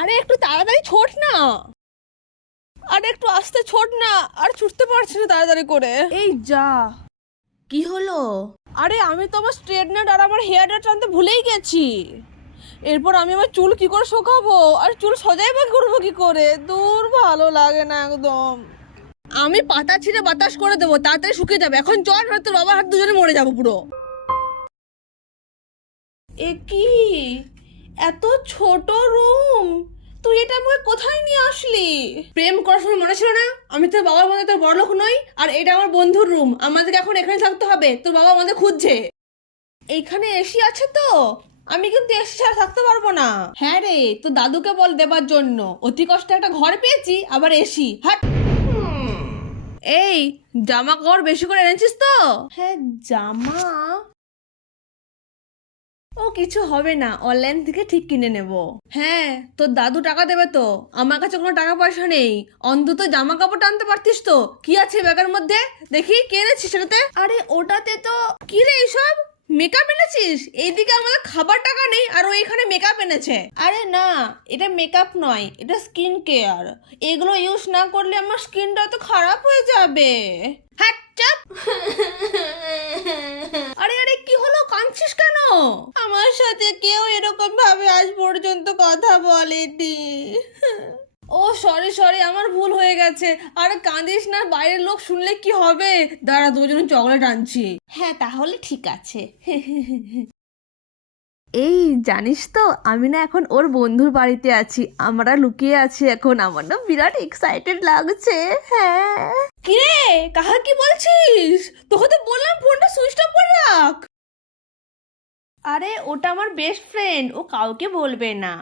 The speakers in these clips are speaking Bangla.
আরে একটু তাড়াতাড়ি ছোট না, আরে একটু আস্তে ছোট না, আর ছুটতে পারছি না তাড়াতাড়ি করে। এই যা, কি হলো? আরে আমি তো আমার স্ট্রেটনার আর আমার হেয়ার ড্রায়ার আনতে ভুলেই গেছি। এরপর আমি আমার চুল কি করে শুকাবো, আর চুল সজাই বা করবো কি করে? দূর, ভালো লাগে না একদম। আমি পাতা ছিঁড়ে বাতাস করে দেবো, তাড়াতাড়ি শুকিয়ে যাবে। এখন চল, আর তোর বাবার হাত দুজনে মরে যাবো পুরো। এ কি, এত ছোট রুম! তুই এটা আমাকে কোথায় নিয়ে আসলি? প্রেম করার সময় মনে ছিল না আমি তোর বাবার মধ্যে তোর বড়লোক নই, আর এটা আমার বন্ধুর রুম, আমাদেরকে এখন এখানে থাকতে হবে। তোর বাবা আমাদের খুঁজছে। এইখানে এসি আছে তো, আমি কিন্তু এসি ছাড়া থাকতে পারবো না। হ্যাঁ রে, তো দাদুকে বল দেবার জন্য, অতি কষ্টে একটা ঘর পেয়েছি, আবার এসি। হাট। এই জামা কাপড় বেশি করে এনেছিস তো? হ্যাঁ, জামা ও কিছু হবে না, অনলাইন থেকে ঠিক কিনে নেব। হ্যাঁ, তোর দাদু টাকা দেবে তো, আমার কাছে কোনো টাকা পয়সা নেই। অন্তত জামা কাপড় আনতে পারতিস তো। কি আছে ব্যাগের মধ্যে দেখি, কে এনেছিস সেটাতে? আরে ওটাতে তো কি রে এইসব, মেকআপ এনেছিস? এইদিকে আমাদের খাবার টাকা নেই, আর ও এখানে মেকআপ এনেছে। আরে না, এটা মেকআপ নয়, এটা স্কিন কেয়ার। এগুলো ইউজ না করলে আমার স্কিনটা তো খারাপ হয়ে যাবে। হ্যাঁ চাপ। আরে আরে, কি হলো, কাঁদছিস কেন? আমার সাথে কেউ এরকম ভাবে আজ পর্যন্ত কথা বলেনি। ও সরি সরি, আমার ভুল হয়ে গেছে। আরে কাঁদিস না, বাইরের লোক শুনলে কি হবে। দাঁড়া, দুজনে চকলেট আনছি। হ্যাঁ তাহলে ঠিক আছে। এই জানিস তো, আমি না এখন ওর বন্ধুর বাড়িতে আছি। আমরা লুকিয়ে আছি এখন। আমার না বিরাট এক্সাইটেড লাগছে। হ্যাঁ। কিরে, কাহা কি বলছিস? তোকে তো বললাম ফোনটা সুইচ অফ করে রাখ। আরে ওটা আমার বেস্ট ফ্রেন্ড, ও কাউকে বলবে না।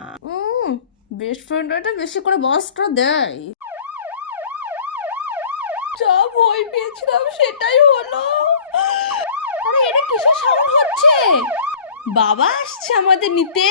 বেস্ট ফ্রেন্ড এটা বেশি করে বসটা দেয়। যা ভয় পেয়েছিলাম সেটাই হলো। আরে এটা কিসের সাউন্ড হচ্ছে? বাবা আসছে আমাদের নিতে।